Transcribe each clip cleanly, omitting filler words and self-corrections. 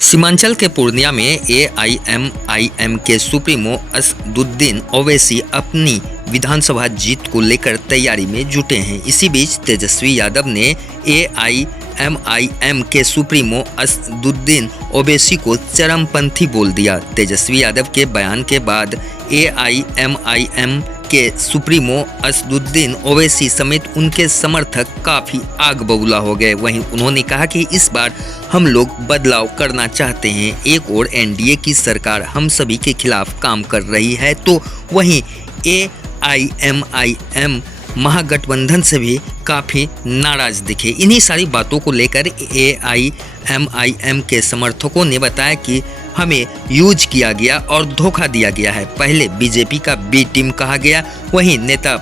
सीमांचल के पूर्णिया में एआईएमआईएम के सुप्रीमो असदुद्दीन ओवैसी अपनी विधानसभा जीत को लेकर तैयारी में जुटे हैं। इसी बीच तेजस्वी यादव ने एआईएमआईएम के सुप्रीमो असदुद्दीन ओवैसी को चरमपंथी बोल दिया। तेजस्वी यादव के बयान के बाद एआईएमआईएम के सुप्रीमो असदुद्दीन ओवैसी समेत उनके समर्थक काफ़ी आग बबूला हो गए। वहीं उन्होंने कहा कि इस बार हम लोग बदलाव करना चाहते हैं। एक और एनडीए की सरकार हम सभी के खिलाफ काम कर रही है, तो वहीं एआईएमआईएम महागठबंधन से भी काफ़ी नाराज दिखे। इन्हीं सारी बातों को लेकर एआईएमआईएम के समर्थकों ने बताया कि हमें यूज किया गया और धोखा दिया गया है। पहले बीजेपी का बी टीम कहा गया, वहीं नेता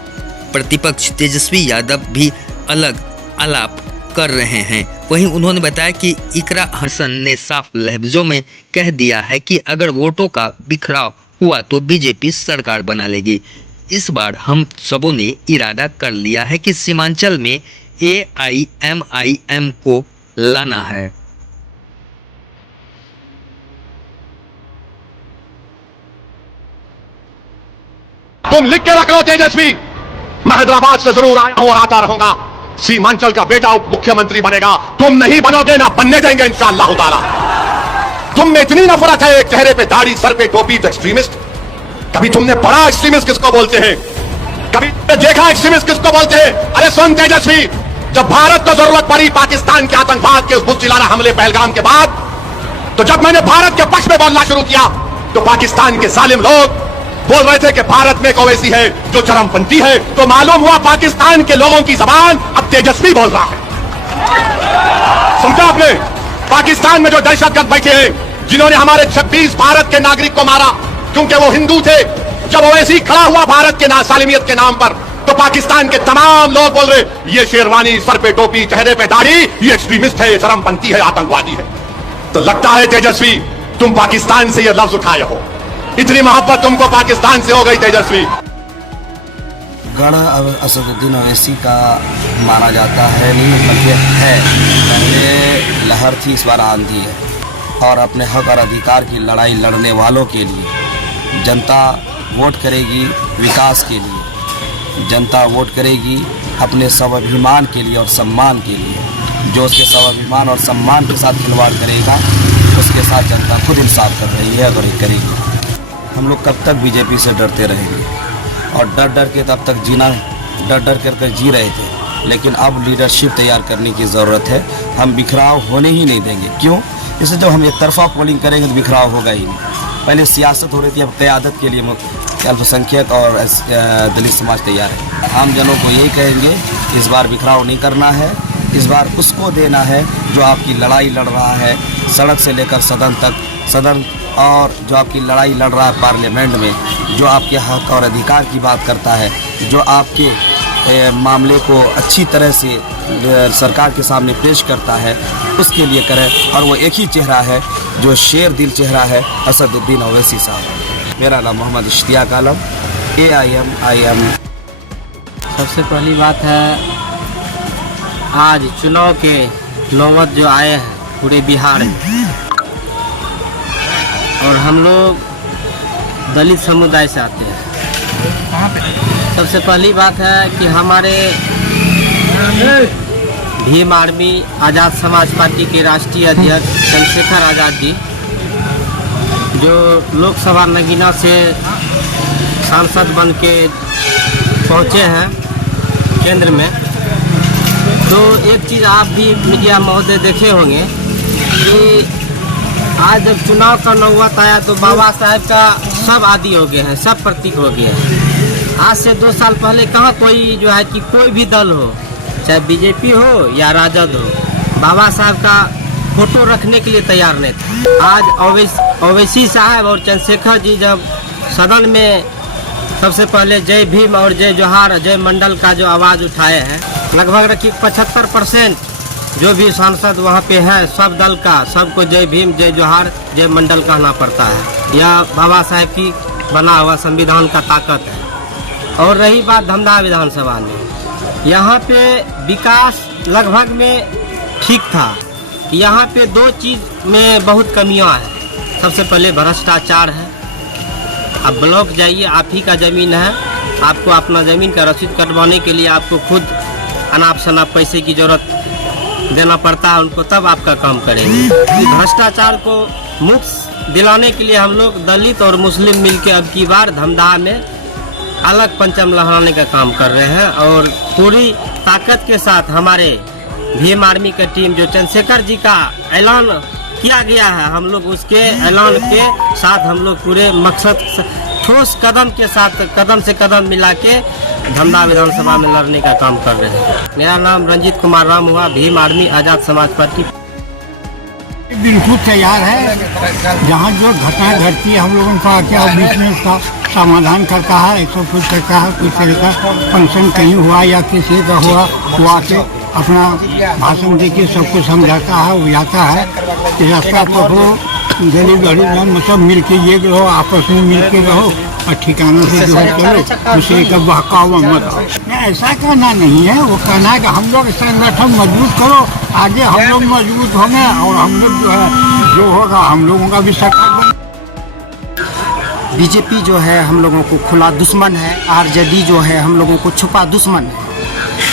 प्रतिपक्ष तेजस्वी यादव भी अलग आलाप कर रहे हैं। वहीं उन्होंने बताया कि इकरा हसन ने साफ लफ्जों में कह दिया है कि अगर वोटों का बिखराव हुआ तो बीजेपी सरकार बना लेगी। इस बार हम सबों ने इरादा कर लिया है कि सीमांचल में एआईएमआईएम को लाना है। तुम लिख के रख लो तेजस्वी, मैं हैदराबाद से जरूर आया हूं और आता रहूंगा। सीमांचल का बेटा उप मुख्यमंत्री बनेगा। तुम नहीं बनोगे, ना बनने देंगे इंशाअल्लाह ताला। तुम में इतनी नफरत है, एक चेहरे पे दाढ़ी, सर पे टोपी, तो एक्सट्रीमिस्ट। कभी तुमने पढ़ा एक्सट्रीमिस्ट किसको बोलते हैं? कभी देखा एक्सट्रीमिस्ट किसको बोलते हैं? अरे सुन तेजस्वी, जब भारत को जरूरत पड़ी पाकिस्तान के आतंकवाद के उस बुज़दिलाना हमले पहलगाम के बाद, तो जब मैंने भारत के पक्ष में बोलना शुरू किया तो पाकिस्तान के जालिम लोग बोल रहे थे कि भारत में एक ओवैसी है जो चरमपंथी है। तो मालूम हुआ पाकिस्तान के लोगों की जबान अब तेजस्वी बोल रहा है। समझा आपने? पाकिस्तान में जो दहशतगर्द बैठे हैं, जिन्होंने हमारे 26 भारत के नागरिक को मारा क्योंकि वो हिंदू थे, जब ओवैसी खड़ा हुआ भारत के सालिमियत के नाम पर, तो पाकिस्तान के तमाम लोग बोल रहे ये शेरवानी, सर पे टोपी, चेहरे पे दाढ़ी, ये एक्सट्रीमिस्ट है, ये चरमपंथी है, आतंकवादी है। तो लगता है तेजस्वी तुम पाकिस्तान से ये लफ्ज उठाए हो। इतनी मोहब्बत तुमको पाकिस्तान से हो गई तेजस्वी। गढ़ असदुद्दीन ओवैसी का माना जाता है, नहीं बल्कि है। पहले लहर थी, इस बार आंधी है। और अपने हक और अधिकार की लड़ाई लड़ने वालों के लिए जनता वोट करेगी, विकास के लिए जनता वोट करेगी, अपने स्वाभिमान के लिए और सम्मान के लिए। जो उसके स्वाभिमान और सम्मान के साथ खिलवाड़ करेगा उसके साथ जनता खुद इंसाफ कर रही है और करेगी। हम लोग कब तक बीजेपी से डरते रहेंगे? और डर डर के तब तक जीना, डर डर कर जी रहे थे, लेकिन अब लीडरशिप तैयार करने की ज़रूरत है। हम बिखराव होने ही नहीं देंगे। क्यों? इससे जब हम एक तरफा पोलिंग करेंगे तो बिखराव होगा ही नहीं। पहले सियासत हो रही थी, अब क़यादत के लिए अल्पसंख्यक और दलित समाज तैयार है। आम जनों को यही कहेंगे, इस बार बिखराव नहीं करना है। इस बार उसको देना है जो आपकी लड़ाई लड़ रहा है, सड़क से लेकर सदन तक, सदन और जो आपकी लड़ाई लड़ रहा है पार्लियामेंट में, जो आपके हक और अधिकार की बात करता है, जो आपके मामले को अच्छी तरह से सरकार के सामने पेश करता है, उसके लिए करें। और वो एक ही चेहरा है जो शेर दिल चेहरा है, असदुद्दीन ओवैसी साहब। मेरा नाम मोहम्मद इश्तियाक आलम, एआईएमआईएम। सबसे पहली बात है, आज चुनाव के नौबत जो आए हैं पूरे बिहार में, और हम लोग दलित समुदाय से आते हैं। सबसे पहली बात है कि हमारे भीम आर्मी आज़ाद समाज पार्टी के राष्ट्रीय अध्यक्ष चंद्रशेखर आज़ाद जी, जो लोकसभा नगीना से सांसद बन के पहुँचे हैं केंद्र में, तो एक चीज़ आप भी मीडिया महोदय देखे होंगे कि आज जब चुनाव का नौबत आया तो बाबा साहेब का सब आदि हो गए हैं, सब प्रतीक हो गए हैं। आज से 2 साल पहले कहाँ कोई जो है कि कोई भी दल हो, चाहे बीजेपी हो या राजद हो, बाबा साहब का फोटो रखने के लिए तैयार नहीं थे। आज ओवैसी साहब और चंद्रशेखर जी जब सदन में सबसे पहले जय भीम और जय जोहार, जय मंडल का जो आवाज़ उठाए हैं, लगभग 75% जो भी सांसद वहाँ पे हैं, सब दल का, सबको जय भीम, जय जोहार, जय मंडल कहना पड़ता है। यह बाबा साहेब की बना हुआ संविधान का ताकत है। और रही बात धमदाहा विधानसभा में, यहाँ पे विकास लगभग में ठीक था, कि यहाँ पे दो चीज़ में बहुत कमियाँ हैं। सबसे पहले भ्रष्टाचार है। अब ब्लॉक जाइए, आप ही का ज़मीन है, आपको अपना ज़मीन का रसीद कटवाने के लिए आपको खुद अनाप शनाप पैसे की ज़रूरत देना पड़ता है उनको, तब आपका काम करेंगे। भ्रष्टाचार को मुक्त दिलाने के लिए हम लोग दलित और मुस्लिम मिलकर अब की बार धमदाहा में अलग पंचम लहराने का काम कर रहे हैं। और पूरी ताकत के साथ हमारे भीम आर्मी का टीम जो चंद्रशेखर जी का ऐलान किया गया है, हम लोग उसके ऐलान के साथ हम लोग पूरे मकसद ठोस कदम के साथ कदम से कदम मिला के धमदाहा विधानसभा में लड़ने का काम कर रहे हैं। मेरा नाम रंजीत कुमार राम हुआ, भीम आर्मी आज़ाद समाज पार्टी। बिल्कुल तैयार है। जहाँ जो घटनाएं घटती है हम लोगों का क्या बीच में उसका समाधान करता है, सब कुछ करता है। कुछ तरह का फंक्शन कहीं हुआ या किसी का हुआ, वो आके अपना भाषण दे के सबको समझाता है, बुझाता है कि रास्ता पकड़ो, गली गली मतलब मिल के ये रहो, आपस में मिल के रहो और ठिकानों से जो है चलो, उसे का बहकावा मत आओ। ऐसा कहना नहीं है, वो कहना है कि हम लोग संगठन मजबूत करो, आगे हम लोग मजबूत होंगे और हम लोग जो है जो होगा हम लोगों का भी सरकार बने। बीजेपी जो है हम लोगों को खुला दुश्मन है, आरजेडी जो है हम लोगों को छुपा दुश्मन है।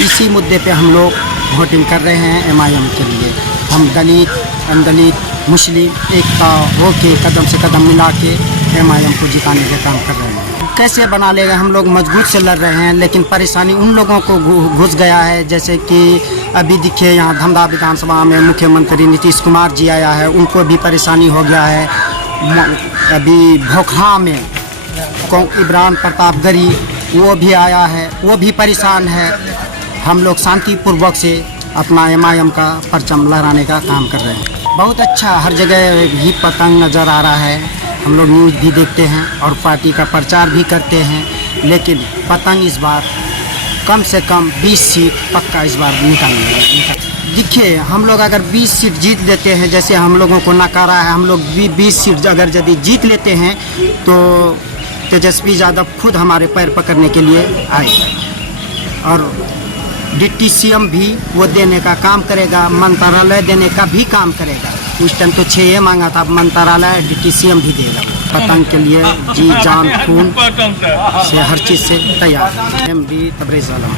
इसी मुद्दे पे हम लोग वोटिंग कर रहे हैं एमआईएम के लिए। हम दलित मुस्लिम एकता हो के कदम से कदम मिला के एमआईएम को जिताने का काम कर रहे हैं। कैसे बना लेगा, हम लोग मजबूत से लड़ रहे हैं, लेकिन परेशानी उन लोगों को घुस गया है। जैसे कि अभी दिखे यहाँ धमदाहा विधानसभा में मुख्यमंत्री नीतीश कुमार जी आया है, उनको भी परेशानी हो गया है। अभी भोखरा में इमरान प्रताप गरी वो भी आया है, वो भी परेशान है। हम लोग शांतिपूर्वक से अपना एमआईएम का परचम लहराने का काम कर रहे हैं। बहुत अच्छा, हर जगह ही पतंग नज़र आ रहा है। हम लोग न्यूज़ भी देखते हैं और पार्टी का प्रचार भी करते हैं, लेकिन पतंग इस बार कम से कम 20 सीट पक्का इस बार निकालेंगे। देखिए, हम लोग अगर 20 सीट जीत लेते हैं, जैसे हम लोगों को नकारा है, हम लोग 20 सीट अगर यदि जीत लेते हैं तो तेजस्वी यादव खुद हमारे पैर पकड़ने के लिए आएगा और डिप्टी सीएम भी वो देने का काम करेगा, मंत्रालय देने का भी काम करेगा। उस टाइम तो 6 मांगा था, अब मंत्रालय डिप्टी सीएम भी देगा। पतंग के लिए जी जान खून से हर चीज़ से तैयार। MD तबरेज़ आलम।